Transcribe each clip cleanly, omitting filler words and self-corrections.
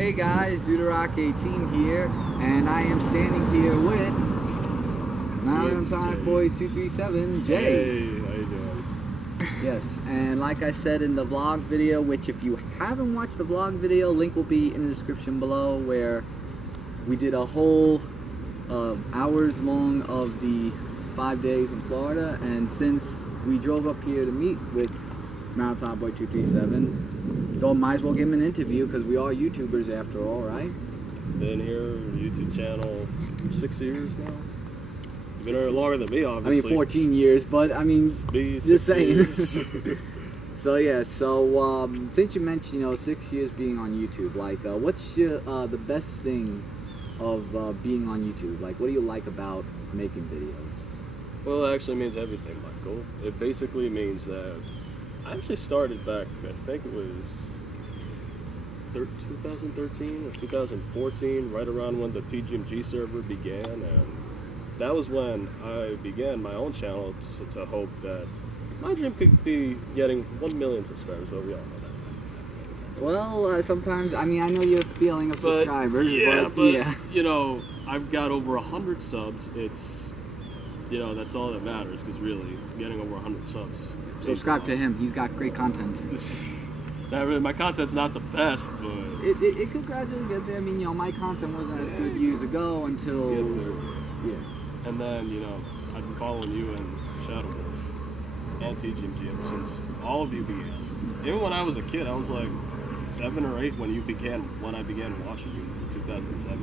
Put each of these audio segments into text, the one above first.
Hey guys, DudeOfRock18 here, and I am standing here with Mario&SonicBoy237, Jay. Hey, how you doing? Yes, and like I said in the vlog video, which if you haven't watched the vlog video, link will be in the description below, where we did a whole hours long of the 5 days in Florida, and since we drove up here to meet with Mario&SonicBoy237, might as well give him an interview because we are YouTubers after all, right? Been here, YouTube channel for 6 years now. You've been here longer than me, obviously. I mean 14 years, but I mean, just saying. So yeah, so since you mentioned, 6 years being on YouTube, like what's your, the best thing of being on YouTube? Like, what do you like about making videos? Well, it actually means everything, Michael. It basically means that I actually started back, I think it was 2013 or 2014, right around when the TGMG server began, and that was when I began my own channel to hope that my dream could be getting 1 million subscribers, but we all know that's not happening. Well, sometimes, I mean, I know your feeling of subscribers, but yeah. I've got over 100 subs. It's, that's all that matters, because really, getting over 100 subs. Subscribe to him. He's got great content. Not really, my content's not the best, but it could gradually get there. I mean, my content wasn't as good years ago until And then, I've been following you and Shadow Wolf and TGMG ever since all of you began. Even when I was a kid, I was like 7 or 8 when I began watching you in 2007,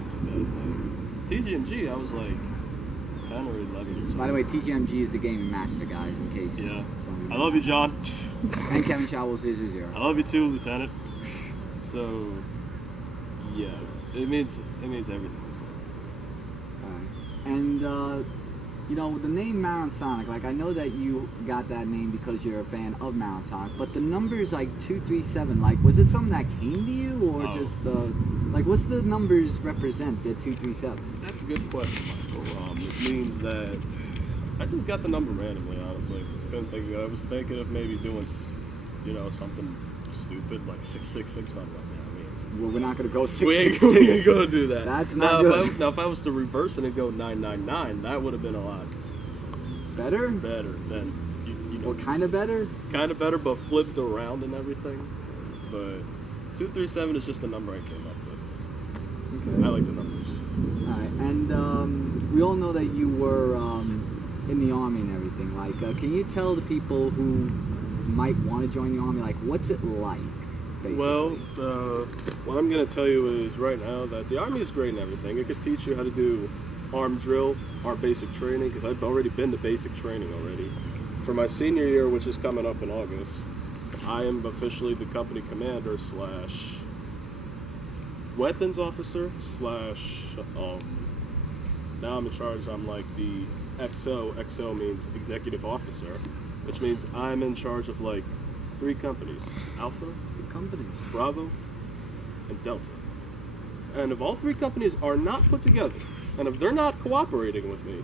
2008. TGMG, I was like 10 or 11 years old. By the way, TGMG is the gaming master, guys, in case. Yeah. I love you, John. And Kevin Showell 000. I love you too, Lieutenant. So, yeah, it means everything. Alright. And, with the name Mario&Sonic, like, I know that you got that name because you're a fan of Mario&Sonic, but the numbers, like, 237, like, was it something that came to you, or just, what's the numbers represent, the 237? That's a good question, Michael. It means that I just got the number randomly, honestly. Couldn't think of it. I was thinking of maybe doing, something stupid, like 666, but well, we're not going to go 666. We ain't going to do that. That's not good. If I was to reverse it and go 999, that would have been a lot better. Better than Well, kind of better. Kind of better, but flipped around and everything. But 237 is just the number I came up with. Okay. I like the numbers. All right, and we all know that you were in the Army and everything. Like, can you tell the people who might want to join the Army, like, what's it like? Basically? Well, what I'm going to tell you is right now that the Army is great and everything. It could teach you how to do arm drill, our basic training, because I've already been to basic training already. For my senior year, which is coming up in August, I am officially the company commander / weapons officer / now I'm in charge. I'm like the XO. XO means executive officer, which means I'm in charge of like 3 companies: Alpha, Bravo, and Delta. And if all 3 companies are not put together, and if they're not cooperating with me,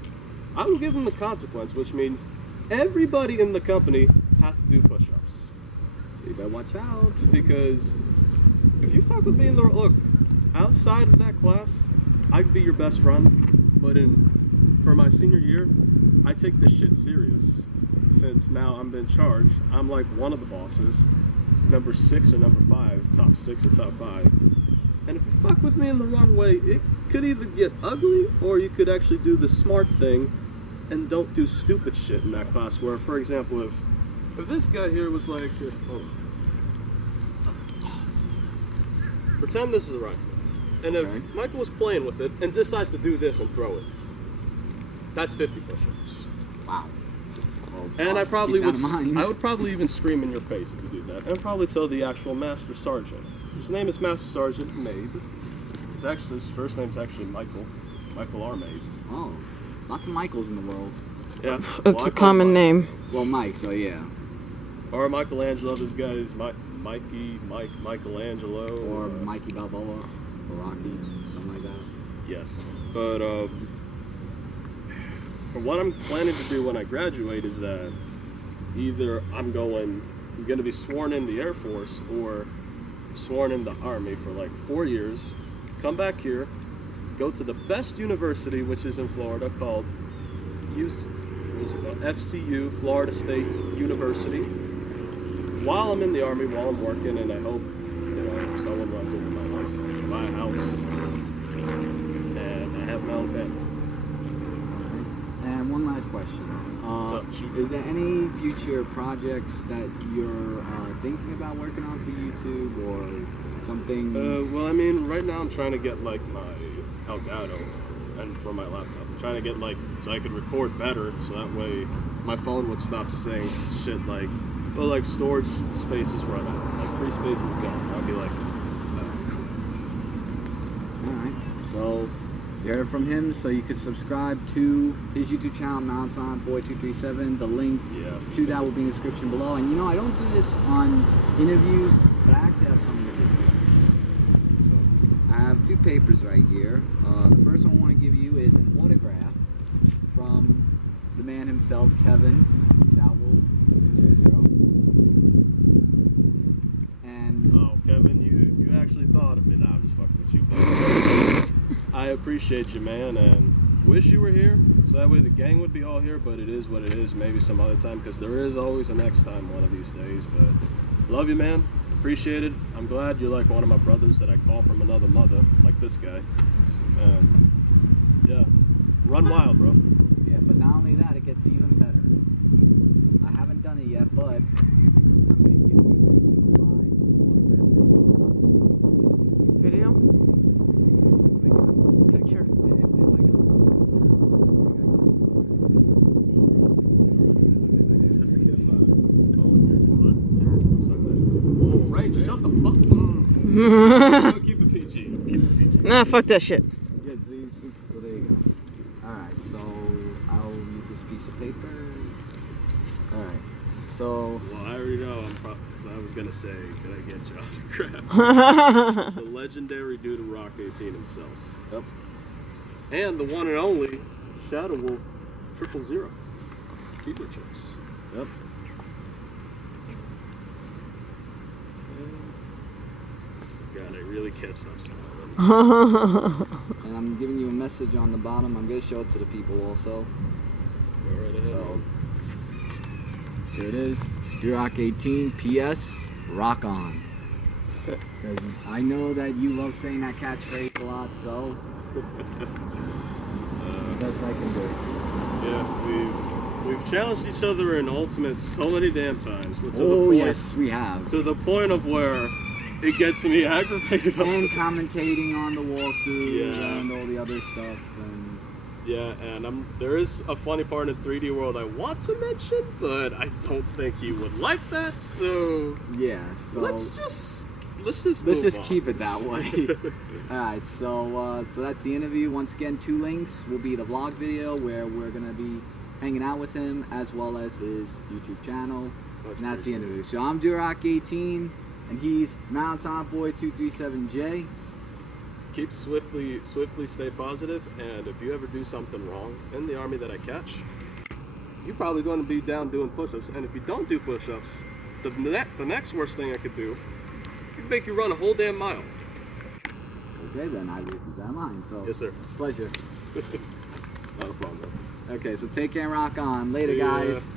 I will give them the consequence, which means everybody in the company has to do push-ups. So you better watch out. Because if you fuck with me in the look, outside of that class, I could be your best friend, but for my senior year, I take this shit serious. Since now I'm in charge, I'm like one of the bosses, number 6 or number 5, top 6 or top 5. And if you fuck with me in the wrong way, it could either get ugly, or you could actually do the smart thing and don't do stupid shit in that class. Where, for example, if this guy here was like, pretend this is a rifle. And if Michael was playing with it and decides to do this and throw it, that's 50 push-ups. Wow. And I would probably even scream in your face if you do that. And probably tell the actual Master Sergeant. His name is Master Sergeant Mabe. His first name's actually Michael R. Mabe. Oh, lots of Michaels in the world. Yeah. It's a common name. Well, Mike, so yeah. Or Michelangelo, this guy is Michelangelo. Or Mikey Balboa, or Rocky, something like that. Yes. But, for what I'm planning to do when I graduate is that either I'm going to be sworn in the Air Force, or sworn in the Army for like 4 years, come back here, go to the best university, which is in Florida, called FCU, Florida State University, while I'm in the Army, while I'm working, and I hope, if someone runs into my life, my house, and I have my own family. And one last question. Is there any future projects that you're thinking about working on for YouTube or something? Well, I mean, right now I'm trying to get like my Elgato and for my laptop. I'm trying to get like so I could record better, so that way my phone would stop saying shit like, well, like storage space is running, like free space is gone. I'll be like, All right. So you heard from him, so you could subscribe to his YouTube channel, Mario&SonicBoy237. The link to that will be in the description below. And I don't do this on interviews, but I actually have something to do. So I have 2 papers right here. The first one I want to give you is an autograph from the man himself, Kevin. And Kevin, you actually thought of me. Nah, I'm just fucking with you. I appreciate you, man, and wish you were here, so that way the gang would be all here, but it is what it is, maybe some other time, because there is always a next time one of these days, but love you, man, appreciate it. I'm glad you're like one of my brothers that I call from another mother, like this guy, and yeah, run wild, bro. Yeah, but not only that, it gets even better. I haven't done it yet, but I'm going to give you my autograph Video? Picture. Shut the fuck up. Keep it PG. Nah, fuck that shit. Good, so there you go. Alright, so I'll use this piece of paper. Alright, so... Well, I already know. I was going to say, can I get your autograph? The legendary DudeOfRock18 himself. Yep. And the one and only Shadow Wolf 000. Keeper chips. Yep. God, I really can't stop smiling. And I'm giving you a message on the bottom. I'm going to show it to the people also. Go right ahead. So, here it is. DudeOfRock18. P.S. Rock on. I know that you love saying that catchphrase a lot, so best I can do. Yeah, we've challenged each other in Ultimate so many damn times. Yes, we have. To the point of where it gets me aggravated. And commentating on the walkthrough and all the other stuff. And yeah, and there is a funny part in 3D World I want to mention, but I don't think he would like that. So yeah, so let's just keep it that way. All right, so that's the interview. Once again, 2 links will be the vlog video where we're gonna be hanging out with him, as well as his YouTube channel. And that's the interview. So I'm DudeOfRock18, and he's Mario&SonicBoy237J. Keep swiftly stay positive, and if you ever do something wrong in the Army that I catch, you're probably going to be down doing push-ups. And if you don't do push-ups, the next worst thing I could do, it'd make you run a whole damn mile. Okay, then I will keep that in mind. So yes, sir. Pleasure. Not a problem. Okay, so take care and rock on. Later, guys.